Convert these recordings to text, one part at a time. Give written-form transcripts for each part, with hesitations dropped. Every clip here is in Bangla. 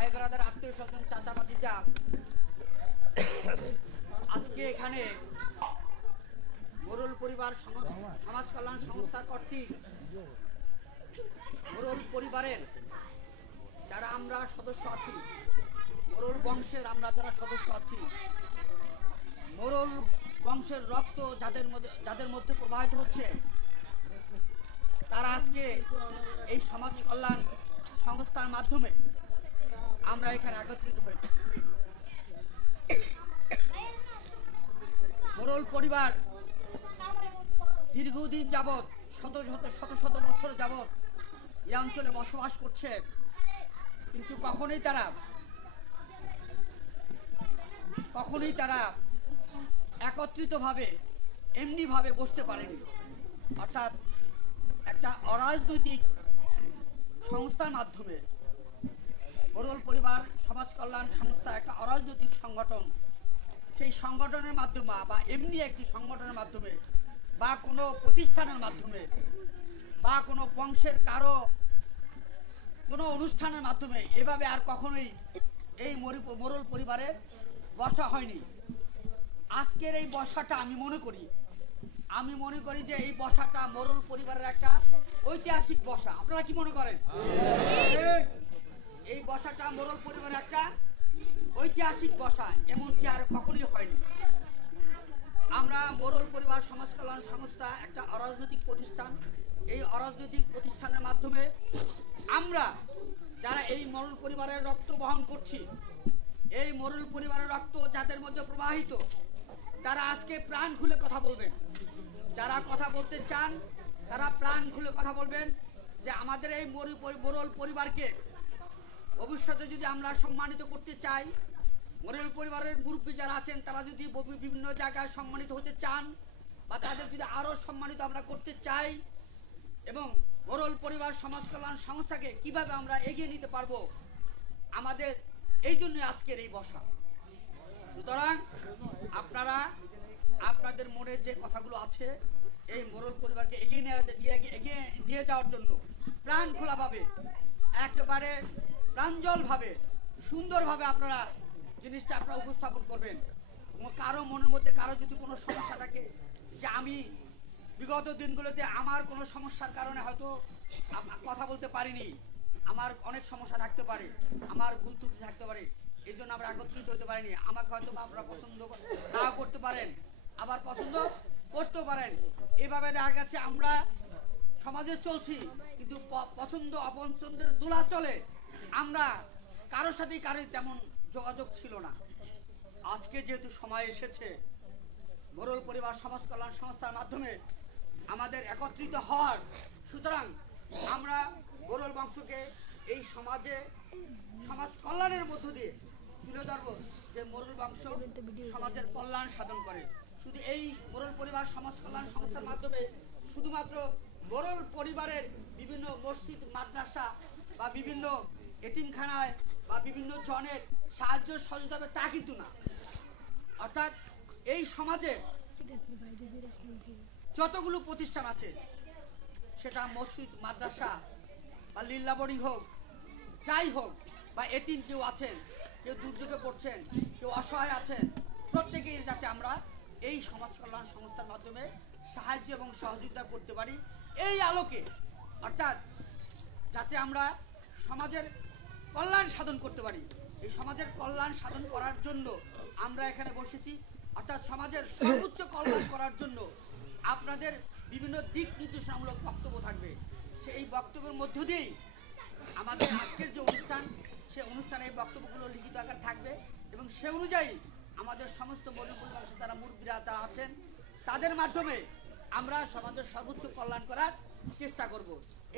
ভাই ব্রাদার, আত্মীয় স্বজন, চাচা ভাতিজা, আজকে এখানে মোরল পরিবার সমাজ কল্যাণ সংস্থা কর্তৃক মোরল পরিবারের যারা আমরা সদস্য আছি, মোরল বংশের আমরা যারা সদস্য আছি, মোরল বংশের রক্ত যাদের মধ্যে প্রবাহিত হচ্ছে, তারা আজকে এই সমাজ কল্যাণ সংস্থার মাধ্যমে আমরা এখানে একত্রিত হয়েছি। মোরল পরিবার দীর্ঘদিন যাবৎ শত শত বছর যাবৎ এই অঞ্চলে বসবাস করছে, কিন্তু কখনোই তারা একত্রিতভাবে এমনিভাবে বসতে পারেনি। অর্থাৎ একটা অরাজনৈতিক সংস্থার মাধ্যমে মোরল পরিবার সমাজ কল্যাণ সংস্থা একটা অরাজনৈতিক সংগঠন, সেই সংগঠনের মাধ্যমে বা এমনি একটি সংগঠনের মাধ্যমে বা কোনো প্রতিষ্ঠানের মাধ্যমে বা কোনো বংশের কারো কোনো অনুষ্ঠানের মাধ্যমে এভাবে আর কখনোই এই মোরল পরিবারের বসা হয়নি। আজকের এই বসাটা আমি মনে করি যে এই বসাটা মোরল পরিবারের একটা ঐতিহাসিক বসা। আপনারা কি মনে করেন? এই বসাটা মোরল পরিবারের একটা ঐতিহাসিক বসা, এমনকি আর কখনোই হয়নি। আমরা মোরল পরিবার সমাজ কল্যাণ সংস্থা একটা অরাজনৈতিক প্রতিষ্ঠান। এই অরাজনৈতিক প্রতিষ্ঠানের মাধ্যমে আমরা যারা এই মোরল পরিবারের রক্ত বহন করছি, এই মোরল পরিবারের রক্ত যাদের মধ্যে প্রবাহিত, তারা আজকে প্রাণ খুলে কথা বলবেন। যারা কথা বলতে চান তারা প্রাণ খুলে কথা বলবেন যে আমাদের এই মোরল পরিবারকে ভবিষ্যতে যদি আমরা সম্মানিত করতে চাই, মোরল পরিবারের মুরব্বী যারা আছেন তারা যদি বিভিন্ন জায়গায় সম্মানিত হতে চান বা তাদের যদি আরও সম্মানিত আমরা করতে চাই, এবং মোরল পরিবার সমাজ কল্যাণ সংস্থাকে কিভাবে আমরা এগিয়ে নিতে পারবো, আমাদের এই জন্য আজকের এই বসা। সুতরাং আপনারা আপনাদের মনে যে কথাগুলো আছে এই মোরল পরিবারকে এগিয়ে নিয়ে যাওয়ার জন্য প্রাণ খোলাভাবে, একেবারে প্রাঞ্জলভাবে, সুন্দরভাবে আপনারা জিনিসটা উপস্থাপন করবেন। কারো মনের মধ্যে কারো যদি কোনো সমস্যা থাকে যে আমি বিগত দিনগুলোতে আমার কোনো সমস্যার কারণে হয়তো কথা বলতে পারিনি, আমার অনেক সমস্যা থাকতে পারে, আমার ভুল ত্রুটি থাকতে পারে, এই জন্য আমরা একত্রিত হতে পারিনি। আমাকে হয়তো আপনারা পছন্দ নাও করতে পারেন, আবার পছন্দ করতেও পারেন। এভাবে দেখা গেছে আমরা সমাজে চলছি, কিন্তু পছন্দ অপছন্দের দোলা চলে, আমরা কারোর সাথেই তেমন যোগাযোগ ছিল না। আজকে যেহেতু সময় এসেছে মোরল পরিবার সমাজ কল্যাণ সংস্থার মাধ্যমে আমাদের একত্রিত হওয়ার, সুতরাং আমরা মোরল বংশকে এই সমাজ কল্যাণের মধ্য দিয়ে তুলে ধরব যে মোরল বংশ সমাজের কল্যাণ সাধন করে। শুধু এই মোরল পরিবার সমাজ কল্যাণ সংস্থার মাধ্যমে শুধুমাত্র মোরল পরিবারের বিভিন্ন মসজিদ, মাদ্রাসা বা বিভিন্ন এতিমখানায় বা বিভিন্ন জনের সাহায্য সহযোগিতা হবে তা কিন্তু না। অর্থাৎ এই সমাজে যতগুলো প্রতিষ্ঠান আছে, সেটা মসজিদ, মাদ্রাসা বা লিল্লা বোর্ডিং হোক, যাই হোক, বা এতিম কেউ আছেন, কেউ দুর্যোগে পড়ছেন, কেউ অসহায় আছেন, প্রত্যেকেই যাতে আমরা এই সমাজ কল্যাণ সংস্থার মাধ্যমে সাহায্য এবং সহযোগিতা করতে পারি এই আলোকে, অর্থাৎ যাতে আমরা সমাজের কল্যাণ সাধন করতে পারি। এই সমাজের কল্যাণ সাধন করার জন্য আমরা এখানে বসেছি, অর্থাৎ সমাজের সর্বোচ্চ কল্যাণ করার জন্য আপনাদের বিভিন্ন দিক নির্দেশনামূলক বক্তব্য থাকবে। সেই বক্তব্যের মধ্য দিয়েই আমাদের আজকের যে অনুষ্ঠান, সে অনুষ্ঠানে এই বক্তব্যগুলো লিখিত আকার থাকবে এবং সে অনুযায়ী আমাদের সমস্ত মোরল বংশের যারা মুরব্বীরা যারা আছেন তাদের মাধ্যমে আমরা সমাজের সর্বোচ্চ কল্যাণ করার চেষ্টা করব।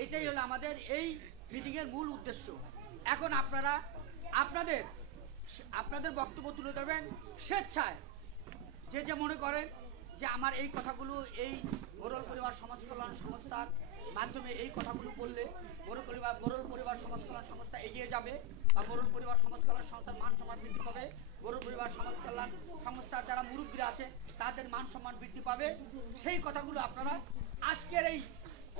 এটাই হলো আমাদের এই মিটিংয়ের মূল উদ্দেশ্য। এখন আপনারা আপনাদের বক্তব্য তুলে ধরবেন স্বেচ্ছায়। যে মনে করেন যে আমার এই কথাগুলো এই মোরল পরিবার সমাজ কল্যাণ সংস্থার মাধ্যমে এই কথাগুলো বললে মোরল পরিবার সমাজ কল্যাণ সংস্থা এগিয়ে যাবে বা মোরল পরিবার সমাজ কল্যাণ সংস্থার মান সম্মান বৃদ্ধি পাবে, মোরল পরিবার সমাজ কল্যাণ সংস্থার যারা মুরব্বীরা আছে তাদের মান সম্মান বৃদ্ধি পাবে, সেই কথাগুলো আপনারা আজকের এই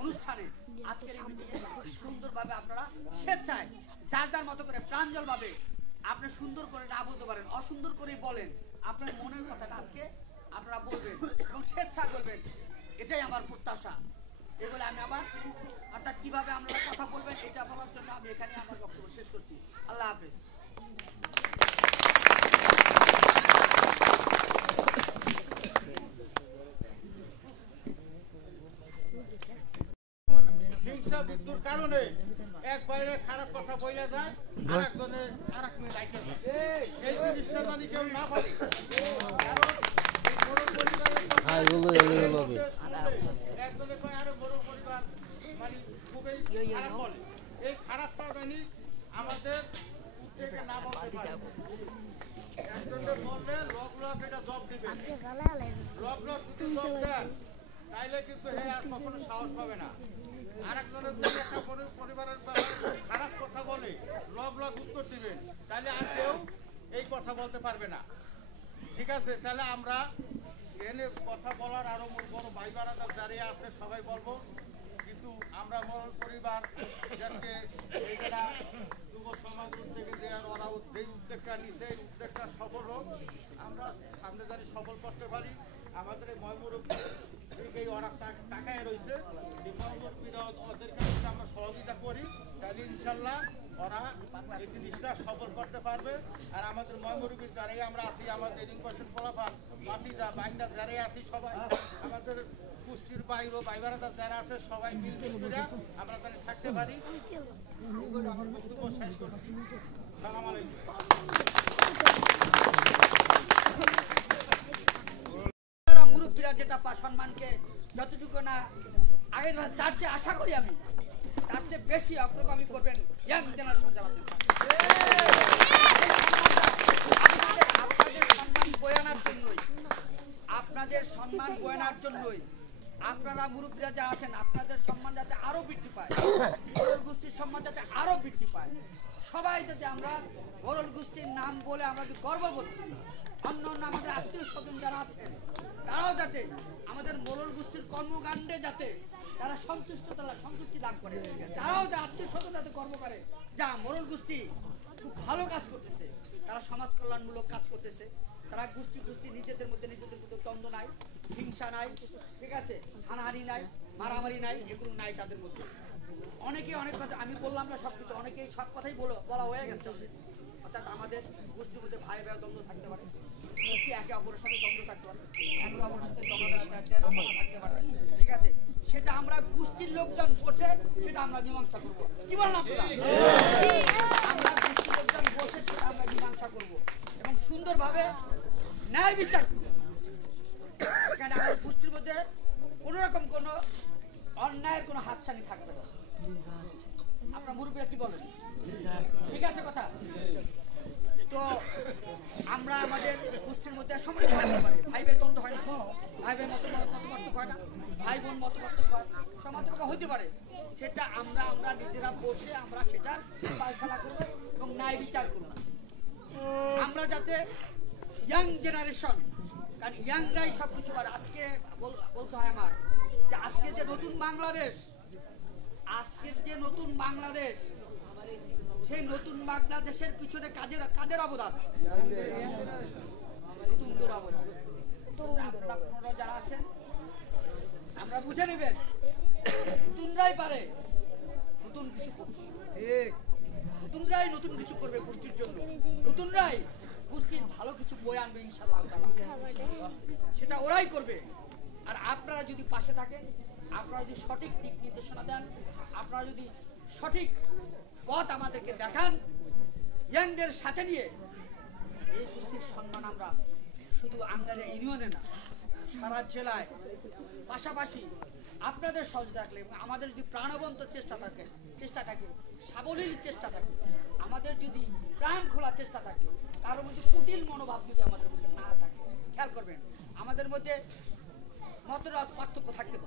অনুষ্ঠানে, আজকের এই মিটিংয়ে সুন্দরভাবে আপনারা স্বেচ্ছায় যার যার মতো করে প্রাঞ্জলভাবে আপনি সুন্দর করে না বলতে পারেন, অসুন্দর করেই বলেন, আপনার মনের কথাটা আজকে আপনারা বলবেন এবং স্বেচ্ছা করবেন, এটাই আমার প্রত্যাশা। এগুলো আমি আবার অর্থাৎ কীভাবে আপনারা কথা বলবেন এটা বলার জন্য আমি এখানে আমার বক্তব্য শেষ করছি। আল্লাহ হাফেজ। হিংসা বিদ্যুর কারণে এক বাইরে খারাপ কথা বইলা যায়, আরেকজনে আরেক মেয়ে রাইখে যায়। এই জিনিসটা জানি কেউ না পারে। একজনে কয় আরো বড় পরিবার মানে খুবই খারাপ বলে। এই খারাপটা জানি আমাদের উদ্যোগে না বলতে পারে। একজনে বললে লগ এটা জব দিবে, লগ যদি জব দেন তাইলে কিন্তু হে আর কখনো সাহস পাবে না। আরেকজনের যদি একটা পরিবারের খারাপ কথা বলে লগ উত্তর দিবেন, তাহলে আর কেউ এই কথা বলতে পারবে না। ঠিক আছে, তাহলে আমরা এনে কথা বলার আরো বড় ভাই বারাদার দাঁড়িয়ে আছে, সবাই বলবো। কিন্তু আমরা মরল পরিবার যাকে এরা যুব সমাজ উদ্যোগে দেওয়ার ওরা যেই উদ্যোগটা নিচ্ছে এই উদ্যোগটা সফল হোক, আমরা সামনে জানি সফল করতে পারি। আমাদের এই ময়মুরব্বী এই ওরা টাকায় রয়েছে, এই ময়মুরব্বীরা ওদেরকে যদি আমরা সহযোগিতা করি তাহলে ইনশাল্লাহ ওরা এই জিনিসটা সফল করতে পারবে। আর আমাদের ময়মুরব্বীর যারাই আমরা আছি, আমাদের ইনকোয়েশন ফলাফল মাটিদা বাইন্দা যারাই আছি সবাই, আমাদের পুষ্টির বাইর বাইবারাদার যারা আছে সবাই মিলমিশ করে আমরা তাহলে থাকতে পারি। আমার বক্তব্য শেষ করছি। সালাম আলাইকুম। মুরব্বীরা যেটা সম্মানকে যতটুকু না আগে তার চেয়ে আশা করি আমি, তার চেয়ে বেশি অগ্রগামী করবেন ইয়াং জেনারেশন যারা। আপনাদের সম্মান বয়ানোর জন্যই, আপনাদের সম্মান বয়ানোর জন্যই আপনারা মুরব্বীরা যারা আছেন আপনাদের সম্মান যাতে আরো বৃদ্ধি পায়, বড়ল গোষ্ঠীর সম্মান যাতে আরো বৃদ্ধি পায়, সবাই যাতে আমরা বড়ল গোষ্ঠীর নাম বলে আমরা যদি গর্ববোধ করি, অন্য অন্য আমাদের আত্মীয় স্বজন যারা আছেন তারাও যাতে আমাদের মোরল গোষ্ঠীর কর্মকাণ্ডে যাতে তারা সন্তুষ্টি লাভ করে, তারাও যে আত্মীয় স্বজন যাতে গর্ব করে যা মোরল গোষ্ঠী খুব ভালো কাজ করতেছে, তারা সমাজ কল্যাণমূলক কাজ করতেছে, তারা গোষ্ঠী নিজেদের মধ্যে দ্বন্দ্ব নাই, হিংসা নাই, ঠিক আছে, হানাহানি নাই, মারামারি নাই, এগুলো নাই তাদের মধ্যে। অনেকে অনেক কথা আমি বললাম না, সব কিছু অনেকেই সব কথাই বলা হয়ে গেছে। অর্থাৎ আমাদের গোষ্ঠীর মধ্যে ভাই দ্বন্দ্ব থাকতে পারে, গোষ্ঠী একে অপরের সাথে দ্বন্দ্ব থাকতে পারে, একে অপরের সাথে থাকতে পারে, ঠিক আছে, সেটা আমরা গোষ্ঠীর লোকজন বসে সেটা আমরা মীমাংসা করবো। কি বলেন আপনারা? আমরা গোষ্ঠীর লোকজন বসে সেটা আমরা মীমাংসা করবো এবং সুন্দরভাবে ন্যায় বিচার করবো। এখানে আমাদের গোষ্ঠীর মধ্যে কোন রকম কোন অন্যায়ের কোনো হাতছানি থাকবে না। আপনার মুরব্বীরা কি বলেন? ঠিক আছে কথা। তো আমরা আমাদের গোষ্ঠীর মধ্যে সমস্যা থাকতে পারে, ভাই ভাই দ্বন্দ্ব হয় না, ভাই ভাই মতপার্থক্য হয় না, ভাই বোন মতপার্থক্য হয়, সমান্তরাল হতে পারে, সেটা আমরা নিজেরা বসে আমরা সেটা ফয়সালা করবো এবং ন্যায় বিচার করবো। আমরা যাতে ইয়াং জেনারেশন, কারণ ইয়াংরাই সব কিছু পারে। আজকে বলতে হয় আমার যে আজকের যে নতুন বাংলাদেশ, সেই নতুন বাংলাদেশের পিছনে কাদের অবদান? নতুনদের অবদান। আপনারা যারা আছেন আমরা বুঝে নেবেন, নতুনরাই পারে নতুন কিছু করবে, ঠিক, নতুনরাই নতুন কিছু করবে গোষ্ঠীর জন্য, নতুনরাই গোষ্ঠীর ভালো কিছু বয়ে আনবে ইনশাআল্লাহ তাআলা, সেটা ওরাই করবে। আর আপনারা যদি পাশে থাকেন, আপনারা যদি সঠিক দিক নির্দেশনা দেন, আপনারা যদি সঠিক পথ আমাদেরকে দেখান, ইয়াংদের সাথে নিয়ে এই গোষ্ঠীর সম্মান আমরা শুধু আঙ্গালে ইউনিয়নে না সারা জেলায়, পাশাপাশি আপনাদের সহযোগিতা থাকলে এবং আমাদের যদি প্রাণবন্ত চেষ্টা থাকে, সাবলীল চেষ্টা থাকে, আমাদের যদি প্রাণ খোলা চেষ্টা থাকে, তার মধ্যে কুটিল মনোভাব যদি আমাদের মধ্যে না থাকে, খেয়াল করবেন আমাদের মধ্যে মতের পার্থক্য থাকবে,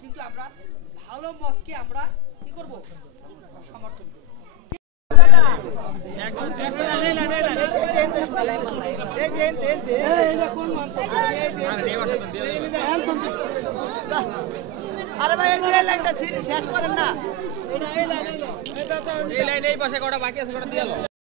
কিন্তু আমরা ভালো মতকে আমরা কি করব? সমর্থন করব। আরে ভাই এই লাইনটা শেষ করেন না। এই লাইন এই পাশে কটা বাকি আছে কটা দিয়ে